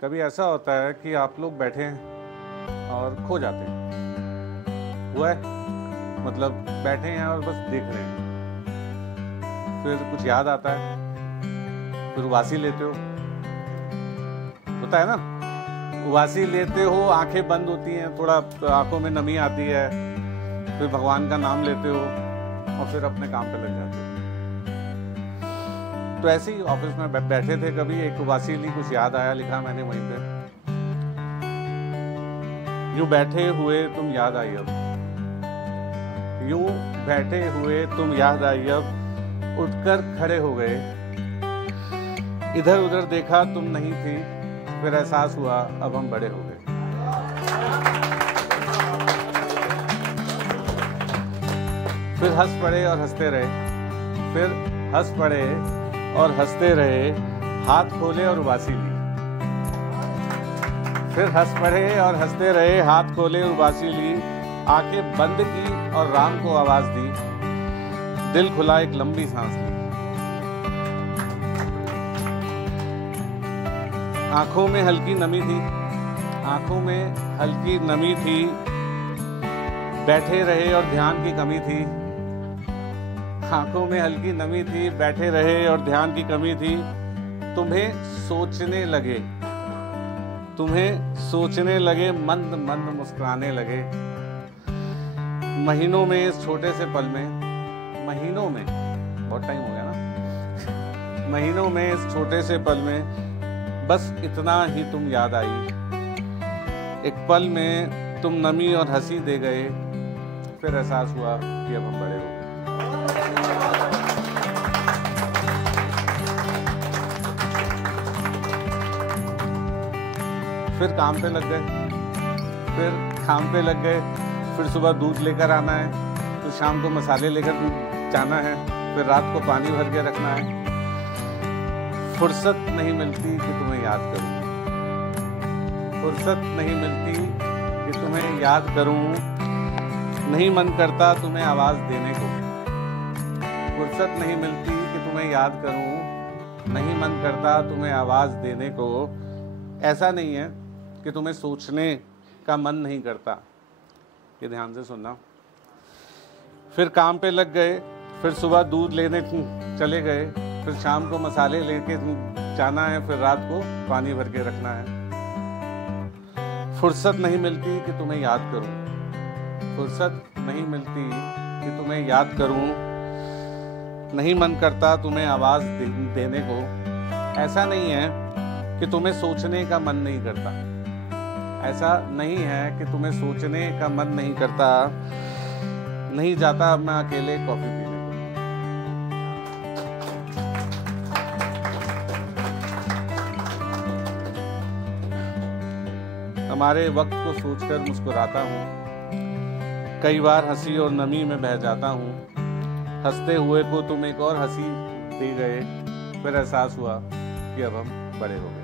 कभी ऐसा होता है कि आप लोग बैठे हैं और खो जाते हैं, हुआ है, मतलब बैठे हैं और बस देख रहे हैं, फिर कुछ याद आता है, फिर उबासी लेते हो, होता है ना, उबासी लेते हो, आंखें बंद होती हैं, थोड़ा आंखों में नमी आती है, फिर भगवान का नाम लेते हो और फिर अपने काम पे लग जाते हो। तो ऐसे ही ऑफिस में बैठे थे, कभी एक उबासी ली, कुछ याद आया, लिखा मैंने वहीं पे, यूं बैठे हुए तुम याद आई अब, यूं बैठे हुए तुम याद आई अब, उठकर खड़े हो गए, इधर उधर देखा तुम नहीं थी, फिर एहसास हुआ अब हम बड़े हो गए। फिर हंस पड़े और हंसते रहे, फिर हंस पड़े और हंसते रहे, हाथ खोले और उबासी ली, फिर हंस पड़े और हंसते रहे, हाथ खोले और उबासी ली, आंखें बंद की और राम को आवाज दी, दिल खुला एक लंबी सांस ली। आंखों में हल्की नमी थी, आंखों में हल्की नमी थी, बैठे रहे और ध्यान की कमी थी, आंखों में हल्की नमी थी, बैठे रहे और ध्यान की कमी थी, तुम्हें सोचने लगे, तुम्हें सोचने लगे, मंद मंद मुस्कुराने लगे, महीनों में इस छोटे से पल में, महीनों में, बहुत टाइम हो गया ना, महीनों में इस छोटे से पल में बस इतना ही तुम याद आई, एक पल में तुम नमी और हंसी दे गए, फिर एहसास हुआ कि अब हम बड़े हो गए। फिर काम पे लग गए, फिर काम पे लग गए, फिर सुबह दूध लेकर आना है, फिर शाम को मसाले लेकर जाना है, फिर रात को पानी भर के रखना है, फुर्सत नहीं मिलती कि तुम्हें याद करूं, फुर्सत नहीं मिलती कि तुम्हें याद करूं, नहीं मन करता तुम्हें आवाज देने को, फुर्सत नहीं मिलती कि तुम्हें याद करूं, नहीं मन करता तुम्हें आवाज देने को। ऐसा नहीं है कि तुम्हें सोचने का मन नहीं करता, ये ध्यान से सुनना। फिर काम पे लग गए, फिर सुबह दूध लेने चले गए, फिर शाम को मसाले लेके जाना है, फिर रात को पानी भर के रखना है, फुर्सत नहीं मिलती कि तुम्हें याद करूं, फुर्सत नहीं मिलती कि तुम्हें याद करूं, नहीं मन करता तुम्हें आवाज देने को। ऐसा नहीं है कि तुम्हें सोचने का मन नहीं करता, ऐसा नहीं है कि तुम्हें सोचने का मन नहीं करता, नहीं जाता अब मैं अकेले कॉफी पीने को। हमारे वक्त को सोचकर मुस्कुराता हूँ, कई बार हंसी और नमी में बह जाता हूँ, हंसते हुए को तुम एक और हंसी दे गए, फिर एहसास हुआ कि अब हम बड़े हो गए।